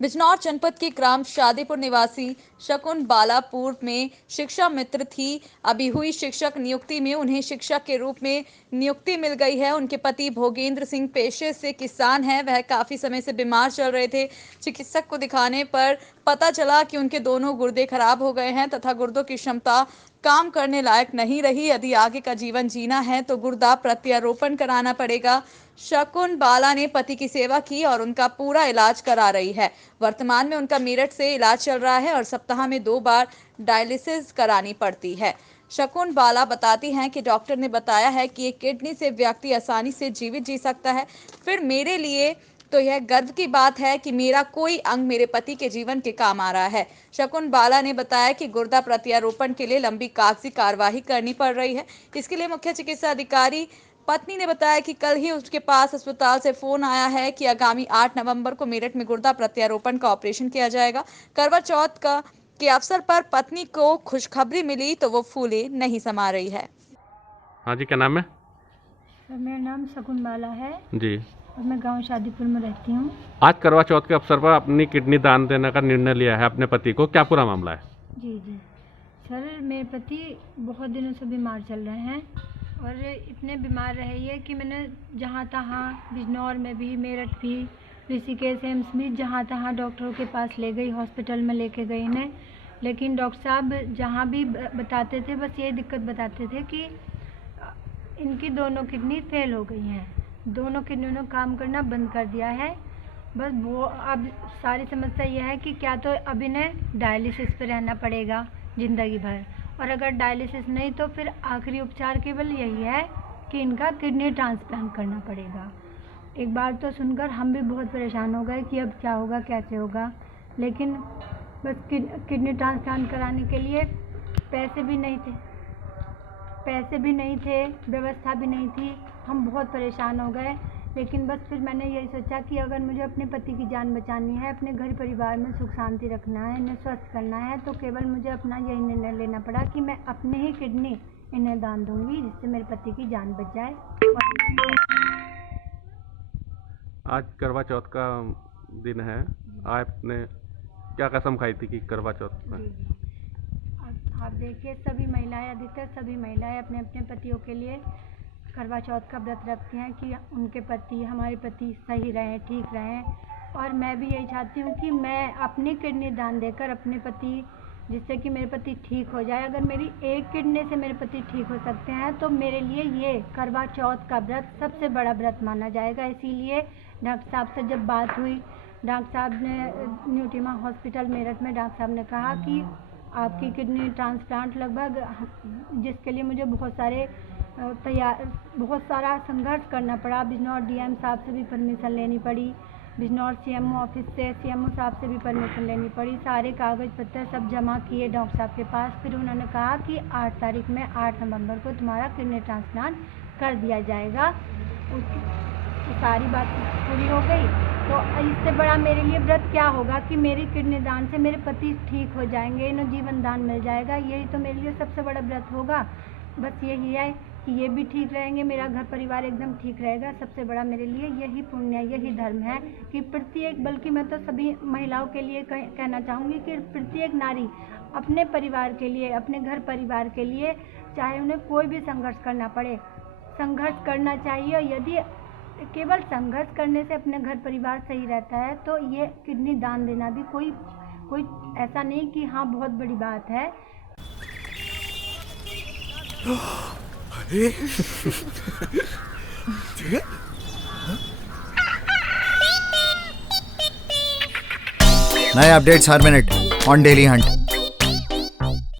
बिजनौर जनपद के ग्राम शादीपुर निवासी शकुन बाला पूर्व में शिक्षा मित्र थी। अभी हुई शिक्षक नियुक्ति में उन्हें शिक्षक के रूप में नियुक्ति मिल गई है। उनके पति भोगेंद्र सिंह पेशे से किसान हैं। वह काफी समय से बीमार चल रहे थे। चिकित्सक को दिखाने पर पता चला कि उनके दोनों गुर्दे खराब हो गए हैं तथा गुर्दों की क्षमता काम करने लायक नहीं रही। यदि आगे का जीवन जीना है तो गुर्दा प्रत्यारोपण कराना पड़ेगा। शकुन बाला ने पति की सेवा की और उनका पूरा इलाज करा रही है। वर्तमान में उनका मेरठ से इलाज चल रहा है और सप्ताह में 2 बार डायलिसिस करानी पड़ती है। शकुन बाला बताती हैं कि डॉक्टर ने बताया है कि एक किडनी से व्यक्ति आसानी से जीवित जी सकता है। फिर मेरे लिए तो यह गर्व की बात है कि मेरा कोई अंग मेरे पति के जीवन के काम आ रहा है। शकुन बाला ने बताया कि गुर्दा प्रत्यारोपण के लिए लंबी कागजी कार्यवाही करनी पड़ रही है। इसके लिए मुख्य चिकित्सा अधिकारी पत्नी ने बताया कि कल ही उसके पास अस्पताल से फोन आया है कि आगामी 8 नवंबर को मेरठ में गुर्दा प्रत्यारोपण का ऑपरेशन किया जाएगा। करवा चौथ के अवसर पर पत्नी को खुशखबरी मिली तो वो फूले नहीं समा रही है। हाँ जी, क्या नाम है? मेरा नाम शकुन बाला है जी। और मैं गांव शादीपुर में रहती हूँ। आज करवा चौथ के अवसर पर अपनी किडनी दान देने का निर्णय लिया है अपने पति को, क्या पूरा मामला है? जी सर, मेरे पति बहुत दिनों से बीमार चल रहे हैं और इतने बीमार रहे ये कि मैंने जहाँ तहाँ बिजनौर में भी, मेरठ भी, ऋषिकेश एम्स भी, जहाँ तहाँ डॉक्टरों के पास ले गई, हॉस्पिटल में लेके गई इन्हें। लेकिन डॉक्टर साहब जहाँ भी बताते थे बस ये दिक्कत बताते थे कि इनकी दोनों किडनी फेल हो गई हैं, दोनों किडनी ने काम करना बंद कर दिया है। बस वो अब सारी समस्या यह है कि क्या तो अब इन्हें डायलिसिस पे रहना पड़ेगा ज़िंदगी भर, और अगर डायलिसिस नहीं तो फिर आखिरी उपचार केवल यही है कि इनका किडनी ट्रांसप्लांट करना पड़ेगा। एक बार तो सुनकर हम भी बहुत परेशान हो गए कि अब क्या होगा, कैसे होगा। लेकिन बस किडनी ट्रांसप्लांट कराने के लिए पैसे भी नहीं थे, व्यवस्था भी नहीं थी। हम बहुत परेशान हो गए। लेकिन बस फिर मैंने यही सोचा कि अगर मुझे अपने पति की जान बचानी है, अपने घर परिवार में सुख शांति रखना है, इन्हें स्वस्थ करना है, तो केवल मुझे अपना यही निर्णय लेना पड़ा कि मैं अपने ही किडनी इन्हें दान दूंगी, जिससे मेरे पति की जान बच जाए। आज करवा चौथ का दिन है, आपने क्या कसम खाई थी कि करवा चौथ में? आप देखिए, सभी महिलाएं, अधिकतर सभी महिलाएं अपने अपने पतियों के लिए करवा चौथ का व्रत रखती हैं कि उनके पति, हमारे पति सही रहें, ठीक रहें। और मैं भी यही चाहती हूँ कि मैं अपनी किडनी दान देकर अपने पति, जिससे कि मेरे पति ठीक हो जाए। अगर मेरी एक किडनी से मेरे पति ठीक हो सकते हैं तो मेरे लिए ये करवा चौथ का व्रत सबसे बड़ा व्रत माना जाएगा। इसीलिए डॉक्टर साहब से जब बात हुई, डॉक्टर साहब ने न्यूटीमा हॉस्पिटल मेरठ में डॉक्टर साहब ने कहा कि आपकी किडनी ट्रांसप्लांट लगभग, जिसके लिए मुझे बहुत सारा संघर्ष करना पड़ा। बिजनौर डीएम साहब से भी परमिशन लेनी पड़ी, बिजनौर सीएमओ ऑफिस से सीएमओ साहब से भी परमिशन लेनी पड़ी। सारे कागज़ पत्तर सब जमा किए डॉक्टर साहब के पास। फिर उन्होंने कहा कि 8 तारीख में 8 नवंबर को तुम्हारा किडनी ट्रांसप्लांट कर दिया जाएगा। तो सारी बात पूरी हो गई। तो इससे बड़ा मेरे लिए व्रत क्या होगा कि मेरी किडनी दान से मेरे पति ठीक हो जाएंगे, इन्हें जीवन दान मिल जाएगा। यही तो मेरे लिए सबसे बड़ा व्रत होगा। बस यही है कि ये भी ठीक रहेंगे, मेरा घर परिवार एकदम ठीक रहेगा। सबसे बड़ा मेरे लिए यही पुण्य, यही धर्म है कि प्रत्येक, बल्कि मैं तो सभी महिलाओं के लिए कहना चाहूँगी कि प्रत्येक नारी अपने परिवार के लिए, अपने घर परिवार के लिए, चाहे उन्हें कोई भी संघर्ष करना पड़े, संघर्ष करना चाहिए। यदि केवल संघर्ष करने से अपने घर परिवार सही रहता है तो ये किडनी दान देना भी कोई ऐसा नहीं कि हाँ बहुत बड़ी बात है। नए updates her minute on daily Hunt.